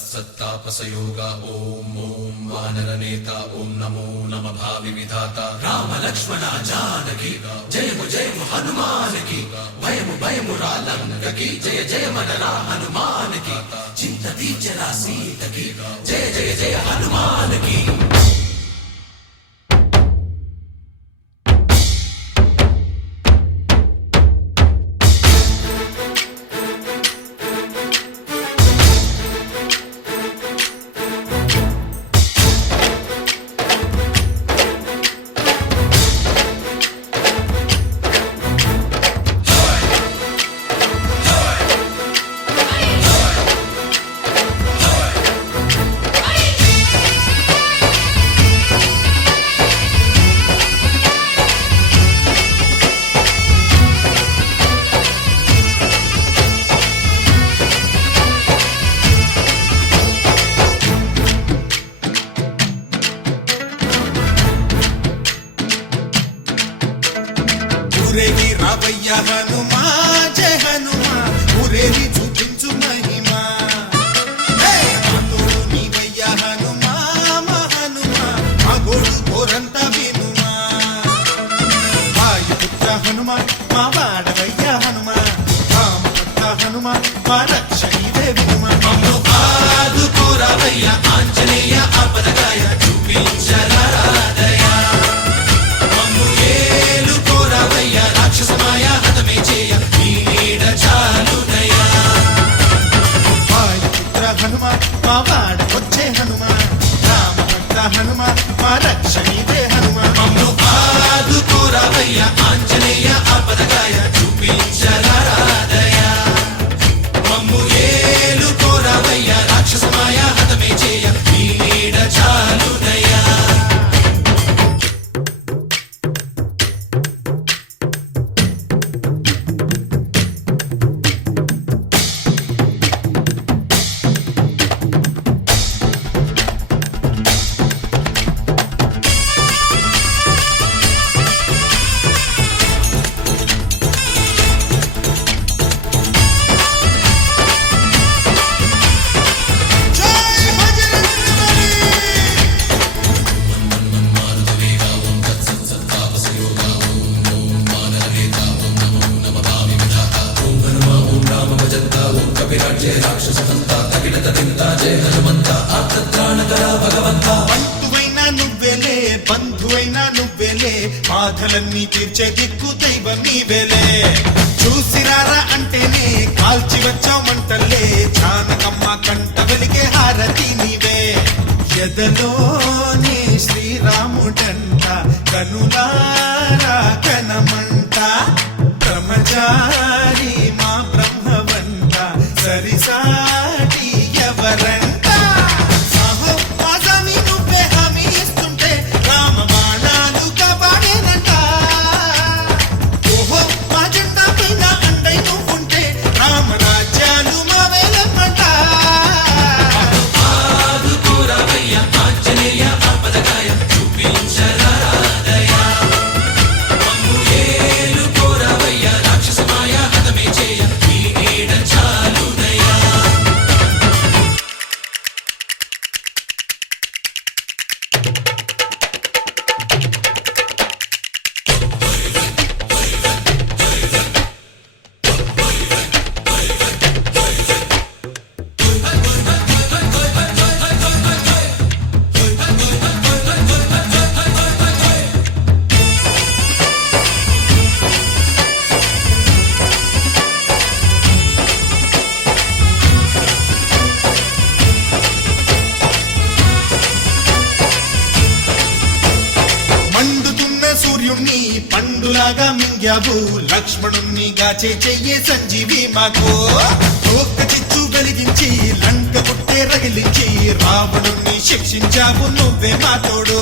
सत्तापसयोगा ओम ओम वानर नेता ओम नमो नम भावि विधाता राम लक्ष्मण जानकी जय हनुमान की भयमु रालंक की जय जय मनरा हनुमान की चिंतती चला सीत की जय जय हनुमान की। ఊరేగి రావయ్య హనుమా జయ హనుమా ఊరేగి చూపించు మహిమా తోడు నీవయ్య హనుమా మా హనుమా మా గోడు కోరంత వినుమా వాయుపుత్ర హనుమా మా వాడవయ్య హనుమా రామపుత్ర హనుమా మా రక్షణీవే వినుమా మమ్ము ఆదుకోరావయ్య ఆంజనేయ ఆపదగాయ చూపించరాదయ మమ్ము ఏలుకోరావయ్య రాక్షసమాయ హతమే చేయ నీ నీడ చాలునయ వాయుపుత్ర హనుమా మా వాడవచ్చే హనుమా రామపుత్ర హనుమా మా రక్షణీవే హనుమా మమ్ము ఆదుకోరావయ్య ఆంజనేయ ఆపదగాయ చూపించరాదయ మమ్ము ఏలుకోరావయ్య రాక్షసమాయ హతమే చేయ నీ నీడ చాలునయ। జై బజరంగబలి బంధువైనా నువ్వేలే బంధువైనా నువ్వేలే బాధలన్నీ తీర్చే దిక్కు దైవం నీవేలే చూసిరారా అంటేనే కాల్చి వచ్చామంటలే జానకమ్మ కంట వెలిగే హారతి నీవే ఎదలోనే శ్రీరాముడంట కనులారా కనమంట బ్రహ్మచారి మా బ్రహ్మవంట సరిసాటి ఎవరంట సాహో ఆజామి నువ్వే హామీ ఇస్తుంటే రామ బాణాలు కాపాడేనంట ఓహో మా జెండా పైన అండై నువ్వుంటే రామ రాజ్యాలు మా వేలమంట ఆదుకోరావయ్య ఆంజనేయ ఆపదగాయ చూపించరాదయ మమ్ము ఏలుకోరావయ్య రాక్షసమాయ హతమే చేయ నీ నీడ చాలునయ। మండుతున్న సూర్యుణ్ణి పండులాగా మింగావు లక్ష్మణుణ్ణి గాచే చెయ్యే సంజీవి మాకు ఒక్క చిచ్చు వెలిగించి లంక పుట్టే రగిలించి రావణుణ్ణి శిక్షించావు నువ్వే మా తోడు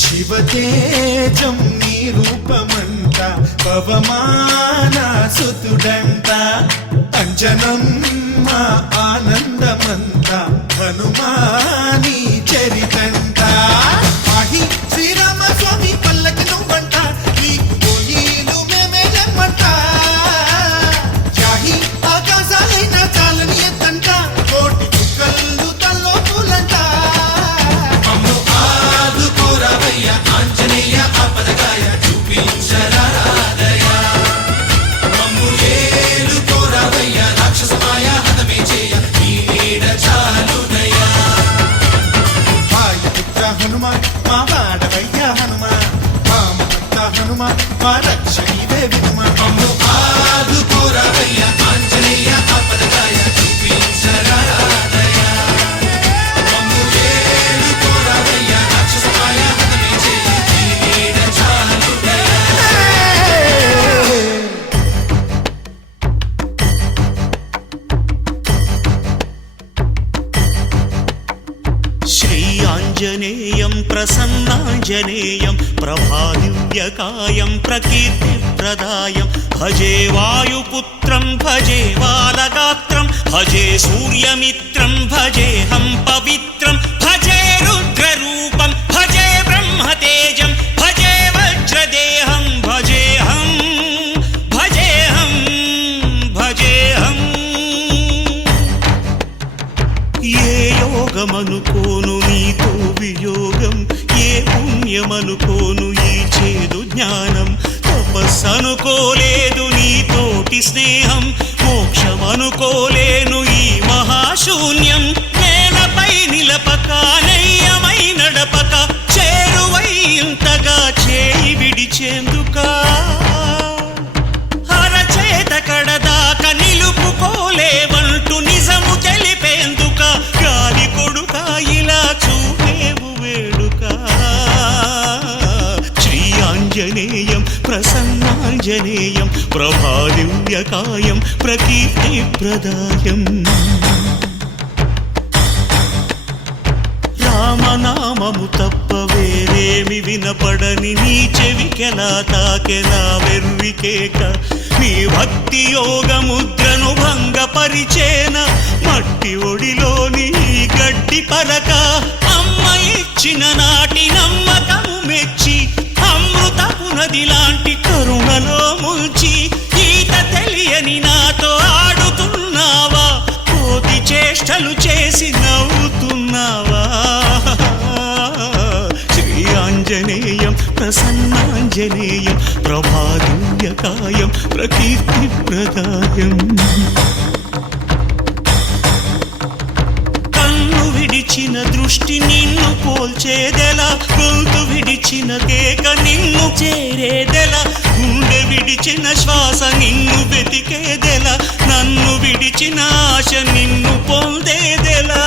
శివతేజం నీ రూపమంట పవమాన సుతుడంట అంజనం మా ఆనందమంత హనుమాని చరితంట ఆహి శ్రీరామ స్వామి పల్లకి నువ్వంట నీకు గోలీలు మేమే లెమ్మంట జాహి ఆకాశాలైన చాలని ఎత్తంట కోటి చుక్కలు మా రక్ష నీవే వినుమా. మమ్ము ఆదుకోరావయ్య ఆంజనేయ ఆపదకాయ చూపించరా దయ. మమ్ము ఏలుకోరావయ్య రాక్షసమాయ హతమే చేయ నీ నీడ చాలు దయ. శ్రీ ఆంజనేయం ప్రసన్నాంజనేయం ప్రభాదివ్యకాయం ప్రకీర్తిప్రదాయం భజే వాయుపుత్రం భజే బాలగాత్రం భజే సూర్యమిత్రం భజేహం పవిత్రం భజే రుద్రరూపం భజే బ్రహ్మతేజం భజే వజ్రదేహం భజేహం భజేహం భజేహం. ఏ యోగమనుకోను నీతో వియోగం, ఏ పుణ్యమనుకోను ఈ చేదు జ్ఞానం, తపస్సనుకోలేదు నీతోటి స్నేహం, మోక్షమనుకోలేను ఈ మహాశూన్యం. నేలపై నిలపక నయ్యమై నడపక చేరువై ఇంతగా చేయి విడిచేందుకా, అరచేత కడదాక నిలుపుకోలేవంటూ నిజము తెలిపేందుక, గాలి కొడుక ఇలా చూపేవు వేడుక. శ్రీ ఆంజనేయం ప్రసన్నాంజనేయం ప్రభాదివ్యకాయం ప్రకీర్తిప్రదాయం. రామనామము తప్ప వేరేమి వినపడని నీ చెవికెలా తాకెలా వెర్రికేక, నీ భక్తి యోగ ముద్రను భంగపరిచేన మట్టి ఒడిలోని గడ్డి పలక. అమ్మ ఇచ్చిన నాటి నమ్మకము మెచ్చి అమృతపు నది లాంటి కరుణలో ముంచి ఈత తెలియని నాతో ఆడుతున్నావా, కోతి చేష్టలు చేసి నవ్వుతున్నావా. శ్రీ ఆంజనేయం ప్రసన్నాంజనేయం ప్రభాదివ్యకాయం ప్రకీర్తిప్రదాయం. కన్ను విడిచిన దృష్టి నిన్ను పోల్చేదెలా, గొంతు విడిచిన కేక నిన్ను చేరేదెలా, గుండె విడిచిన శ్వాస నిన్ను వెతికేదెలా, నన్ను విడిచిన ఆశ నిన్ను పొందేదెలా.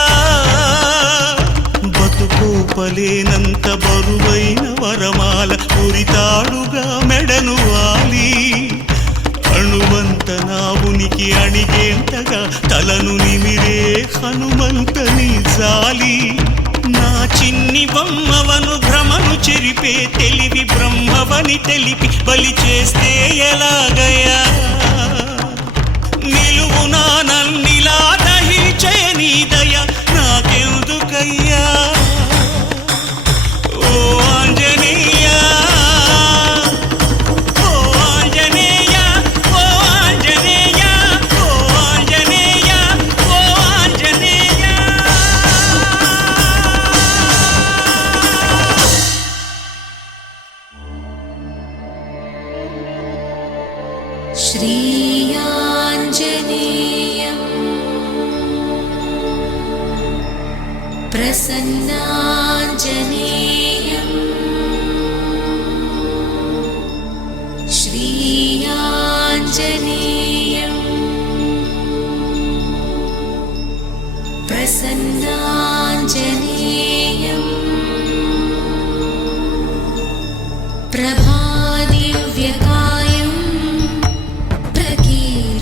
బతుకోపలేనంత బరువైన వరమాల ఉరితాడుగా మెడను వాలి, అణువంత నా ఉనికి అణిగేంతగా తలను నిమిరే హనుమంతని జాలి. నా చిన్ని బొమ్మవను భ్రమను చెరిపే తెలివి బ్రహ్మవని తెలిపి బలి చేస్తే ఎలాగయ్యా, నిలువునా నన్నిలా దహించే నీ దయ నాకెందుకయ్యా. ఓ ఆంజనేయ ఓ ఆంజనేయ ఓ ఆంజనేయ ఓ ఆంజనేయ ఓ ఆంజనేయ. श्री आञ्जनेयं प्रसन्नाञ्जनेयं श्री आञ्जनेयं प्रसन्नाञ्जनेयं प्रभादिव्यकायं प्रकीर्तिप्रदायं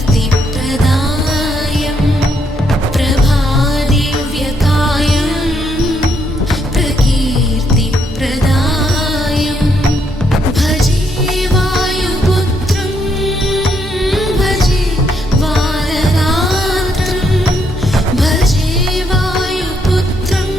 प्रभादिव्यकायं प्रकीर्तिप्रदायं भजे वायुपुत्रं भजे बालगात्रं भजे वायुपुत्रं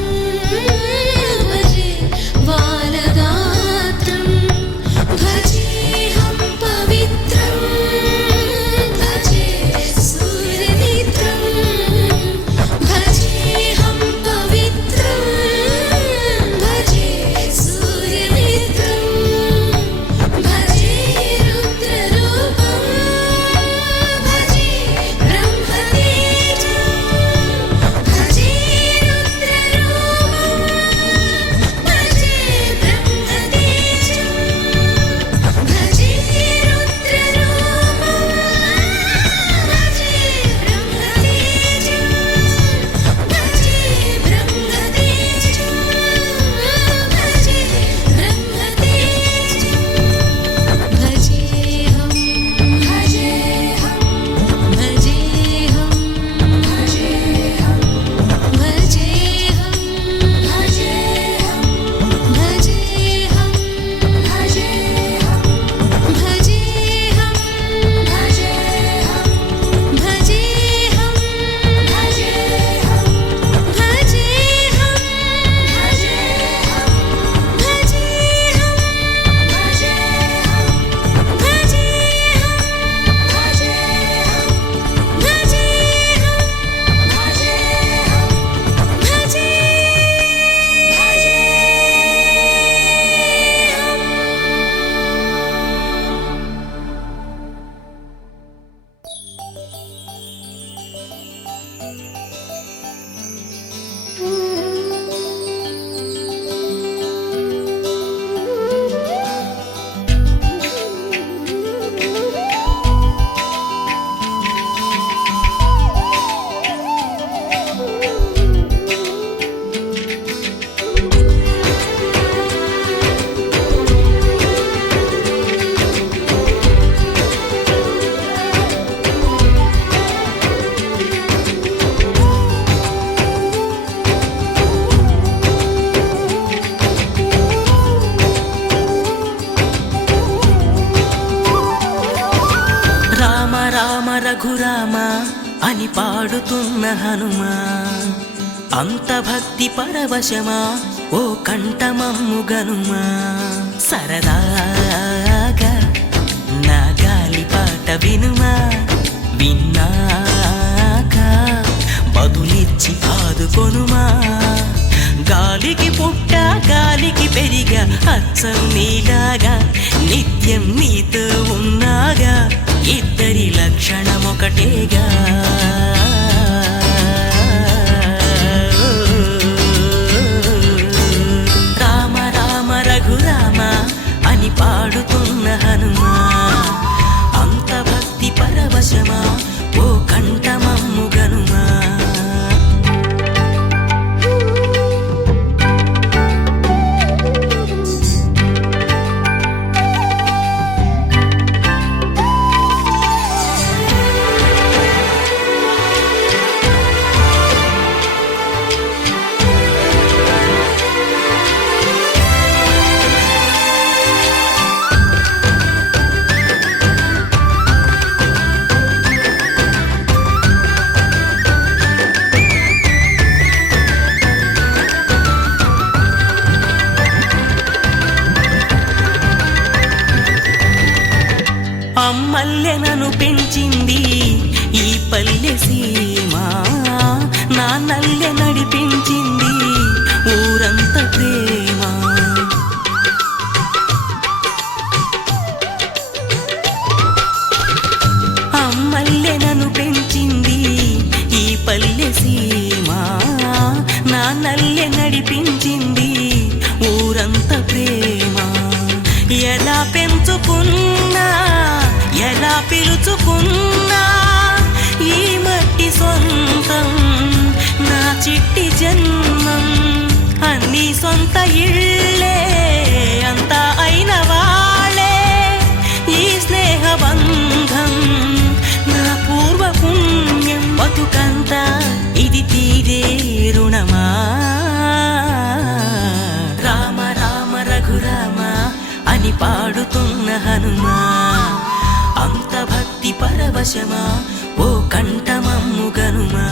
రఘురామ అని పాడుతున్న హనుమా అంత భక్తి పరవశమా ఓ కంఠమమ్ము గనుమా సరదాగా నా గాలి పాట వినుమా విన్నాక బదులిచ్చి ఆదుకొనుమా గాలికి పుట్ట గాలికి పెరిగా అచ్చం నీలాగా నిత్యం నీతో ఉన్నాగా ఇద్దరి లక్షణం ఒకటేగా రామ రామ రఘురామ అని పాడుతున్న హనుమా అంత భక్తి పరవశమా ఓ కంఠమమ్ము గనుమా అమ్మల్లెనను పెంచింది ఈ పల్లె సీమ నా నల్లె నడిపించింది ఊరంత ప్రేమ అమ్మల్లెనను పెంచింది ఈ పల్లె సీమ నా నల్లె నడిపించింది ఊరంత ప్రేమ ఎలా పెంచుకున్నా ఎలా పిలుచుకున్నా ఈ మట్టి సొంతం నా చిట్టి జన్మం అన్ని సొంత ఇళ్ళే అంతా అయిన వాళ్ళే ఈ స్నేహ బంధం నా పూర్వ పుణ్యం బతుకంతా ఇది తీరే రుణమా రామ రామ రఘురామ అని పాడుతున్న హనుమా అంత భక్తి పరవశమా ఓ కంఠమమ్ము గనుమా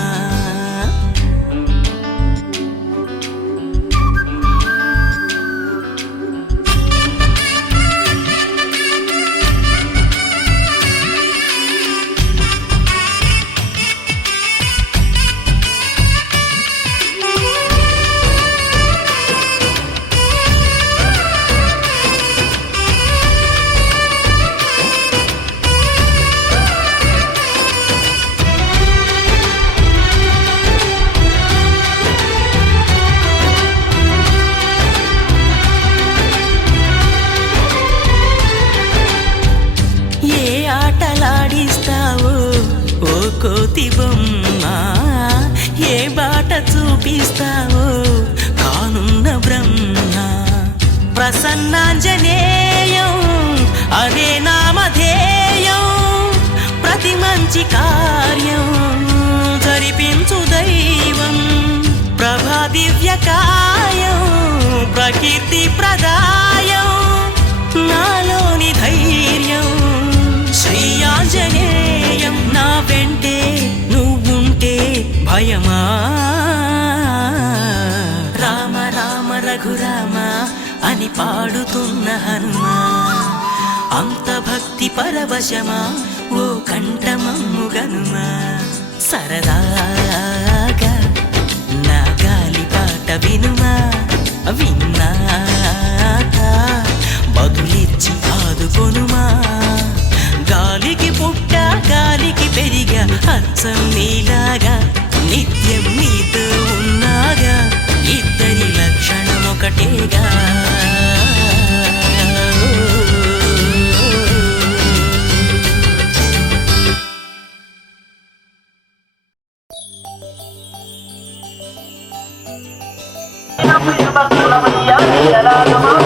కోతి బొమ్మ ఏ బాట చూపిస్తావో కానున్న బ్రహ్మ ప్రసన్నాంజనేయం అదే నామధేయం ప్రతి మంచి కార్యం జరిపించు దైవం ప్రభా దివ్యకాయం ప్రకీర్తి ప్రదాయం నాలోని ధైర్యం శ్రీ ఆంజనేయం నా వెంటే నువ్వుంటే భయమా రామ రామ రఘురామ అని పాడుతున్న హనుమా అంత భక్తి పరవశమా ఓ కంఠమమ్ము గనుమా సరదాగా నా గాలి పాట వినుమా విన్నాక బదులిచ్చి ఆదుకొనుమా గాలికి పుట్ట గాలికి పెరిగా అచ్చం నీలాగా నిత్యం నీతో ఉన్నాగా ఇద్దరి లక్షణం ఒకటేగా la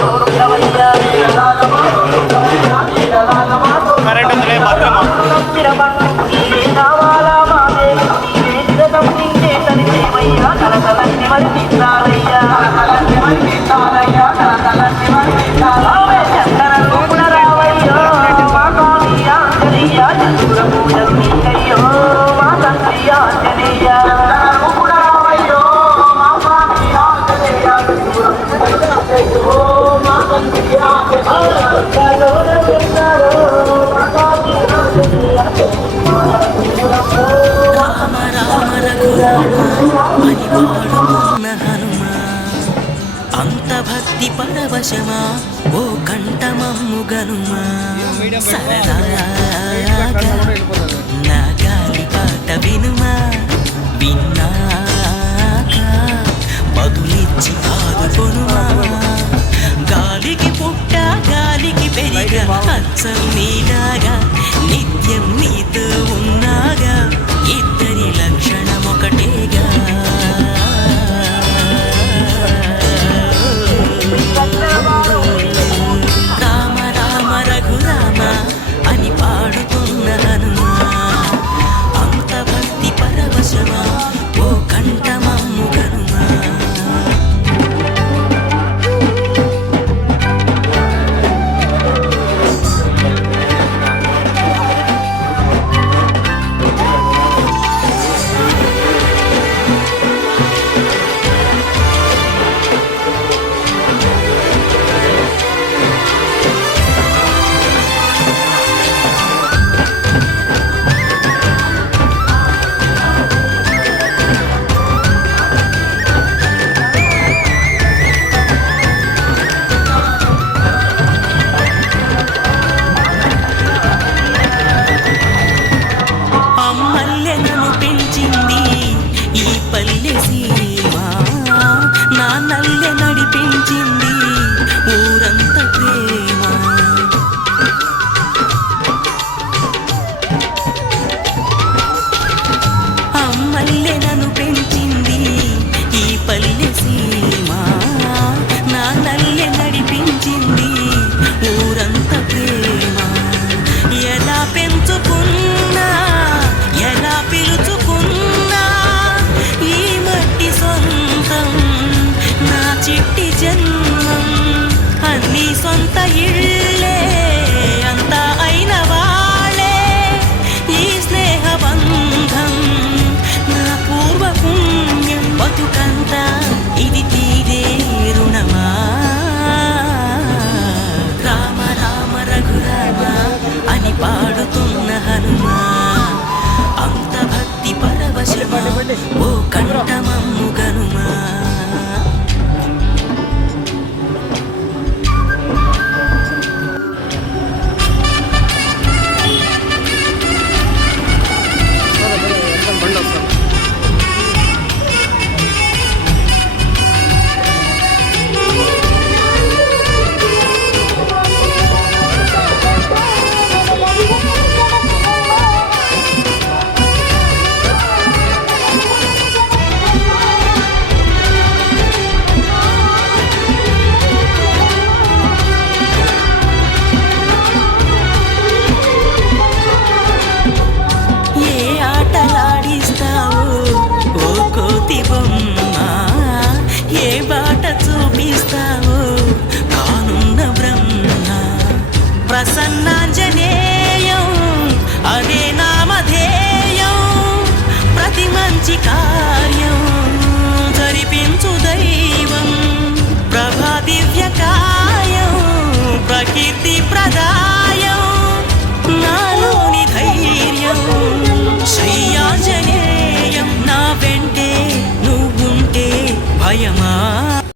దేశమా ఓ కంఠమమ్ముగనుమా సరదాగా నా గాలి పాట వినుమా విన్నాక బదులిచ్చి ఆదుకొనుమా గాలికి పుట్ట గాలికి పెరిగ అచ్చం నీలాగా